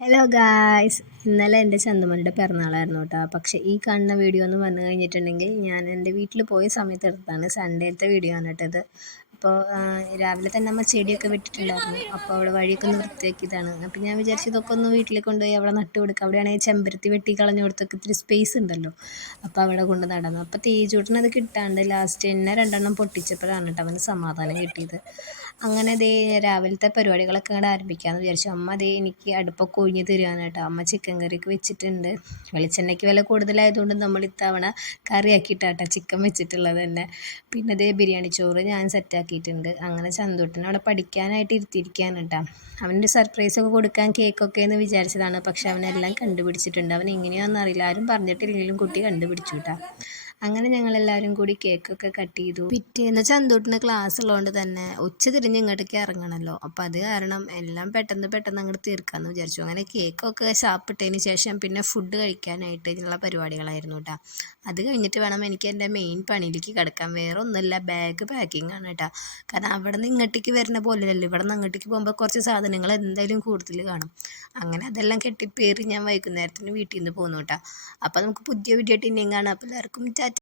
Hello guys ഇന്നലെ എന്റെ ചന്ദമണിയുടെ പിറന്നാളായിരുന്നു കേട്ടോ. പക്ഷേ ഈ കാണുന്ന വീഡിയോ എന്ന് വന്നു കഴിഞ്ഞിട്ടുണ്ടെങ്കിൽ ഞാൻ എന്റെ വീട്ടിൽ പോയ സമയത്ത് എടുത്താണ് സൺഡേത്തെ വീഡിയോ ആണ് കേട്ടത്. അപ്പോൾ രാവിലെ തന്നെ അമ്മ ചെടിയൊക്കെ വെട്ടിട്ടുണ്ടായിരുന്നു. അപ്പോൾ അവിടെ വഴിയൊക്കെ ഒന്ന് വൃത്തിയാക്കിയതാണ് അപ്പോൾ ഞാൻ വിചാരിച്ചു ഇതൊക്കെ ഒന്ന് വീട്ടിൽ കൊണ്ടുപോയി അവിടെ നട്ടു കൊടുക്കുക അവിടെയാണെങ്കിൽ ചെമ്പരത്തി വെട്ടി കളഞ്ഞു കൊടുത്തൊക്കെ ഇത്തിരി സ്പേസ് ഉണ്ടല്ലോ. അപ്പോൾ അവിടെ കൊണ്ട് നടന്നു. അപ്പോൾ തേജൂട്ടിന് അത് കിട്ടാണ്ട് ലാസ്റ്റ് എന്നെ രണ്ടെണ്ണം പൊട്ടിച്ചപ്പോഴാണ് കേട്ടോ അവന് സമാധാനം കിട്ടിയത്. അങ്ങനെ ദേ രാവിലത്തെ പരിപാടികളൊക്കെ അങ്ങോട്ട് ആരംഭിക്കാമെന്ന് വിചാരിച്ചു. അമ്മ ദേ എനിക്ക് അടുപ്പൊക്കെ ഒഴിഞ്ഞ് തരുവാണ് കേട്ടോ. അമ്മ ചിക്കൻ കറിയൊക്കെ വെച്ചിട്ടുണ്ട്. വെളിച്ചെണ്ണയ്ക്ക് വില കൂടുതലായതുകൊണ്ട് നമ്മൾ ഇത്തവണ കറിയാക്കിയിട്ടാട്ടോ ചിക്കൻ വെച്ചിട്ടുള്ളത് തന്നെ. പിന്നെ ദേ ബിരിയാണി ചോറ് ഞാൻ സെറ്റാക്കിയിട്ടുണ്ട് അങ്ങനെ ചന്തുട്ടൻ അവിടെ പഠിക്കാനായിട്ട് ഇരുത്തിയിരിക്കുകയാണ് കേട്ടോ. സർപ്രൈസ് ഒക്കെ കൊടുക്കാൻ കേക്കൊക്കെ എന്ന് വിചാരിച്ചതാണ്. പക്ഷെ അവനെല്ലാം കണ്ടുപിടിച്ചിട്ടുണ്ട്. അവൻ എങ്ങനെയാണെന്ന് അറിയില്ല. ആരും പറഞ്ഞിട്ടില്ലെങ്കിലും കുട്ടി കണ്ടുപിടിച്ചു കേട്ടോ. അങ്ങനെ ഞങ്ങളെല്ലാവരും കൂടി കേക്കൊക്കെ കട്ട് ചെയ്തു. പിറ്റേന്ന് ചന്തൂട്ടിന് ക്ലാസ് ഉള്ളതുകൊണ്ട് തന്നെ ഉച്ച തിരിഞ്ഞ് ഇങ്ങോട്ടേക്ക് ഇറങ്ങണമല്ലോ അപ്പം അത് കാരണം എല്ലാം പെട്ടെന്ന് പെട്ടെന്ന് അങ്ങോട്ട് തീർക്കാമെന്ന് വിചാരിച്ചു. അങ്ങനെ കേക്കൊക്കെ ഷാപ്പിട്ടതിന് ശേഷം പിന്നെ ഫുഡ് കഴിക്കാനായിട്ട് ഉള്ള പരിപാടികളായിരുന്നു കേട്ടോ അത് കഴിഞ്ഞിട്ട് വേണം എനിക്ക് എന്റെ മെയിൻ പണിയിലേക്ക് കിടക്കാൻ. വേറെ ഒന്നുമില്ല ബാഗ് പാക്കിംഗ് ആണ് കേട്ടോ കാരണം അവിടെ നിന്ന് ഇങ്ങോട്ടേക്ക് വരുന്ന പോലെയല്ലോ ഇവിടെ നിന്ന് അങ്ങോട്ടേക്ക് പോകുമ്പോൾ കുറച്ച് സാധനങ്ങൾ എന്തായാലും കൂടുതൽ കാണും. അങ്ങനെ അതെല്ലാം കെട്ടിപ്പേറി ഞാൻ വൈകുന്നേരത്തിന് വീട്ടിൽ നിന്ന് പോന്നു കേട്ടോ അപ്പോൾ നമുക്ക് പുതിയ വീഡിയോ ടിന്നിങ് കാണാം. അപ്പോൾ എല്ലാവർക്കും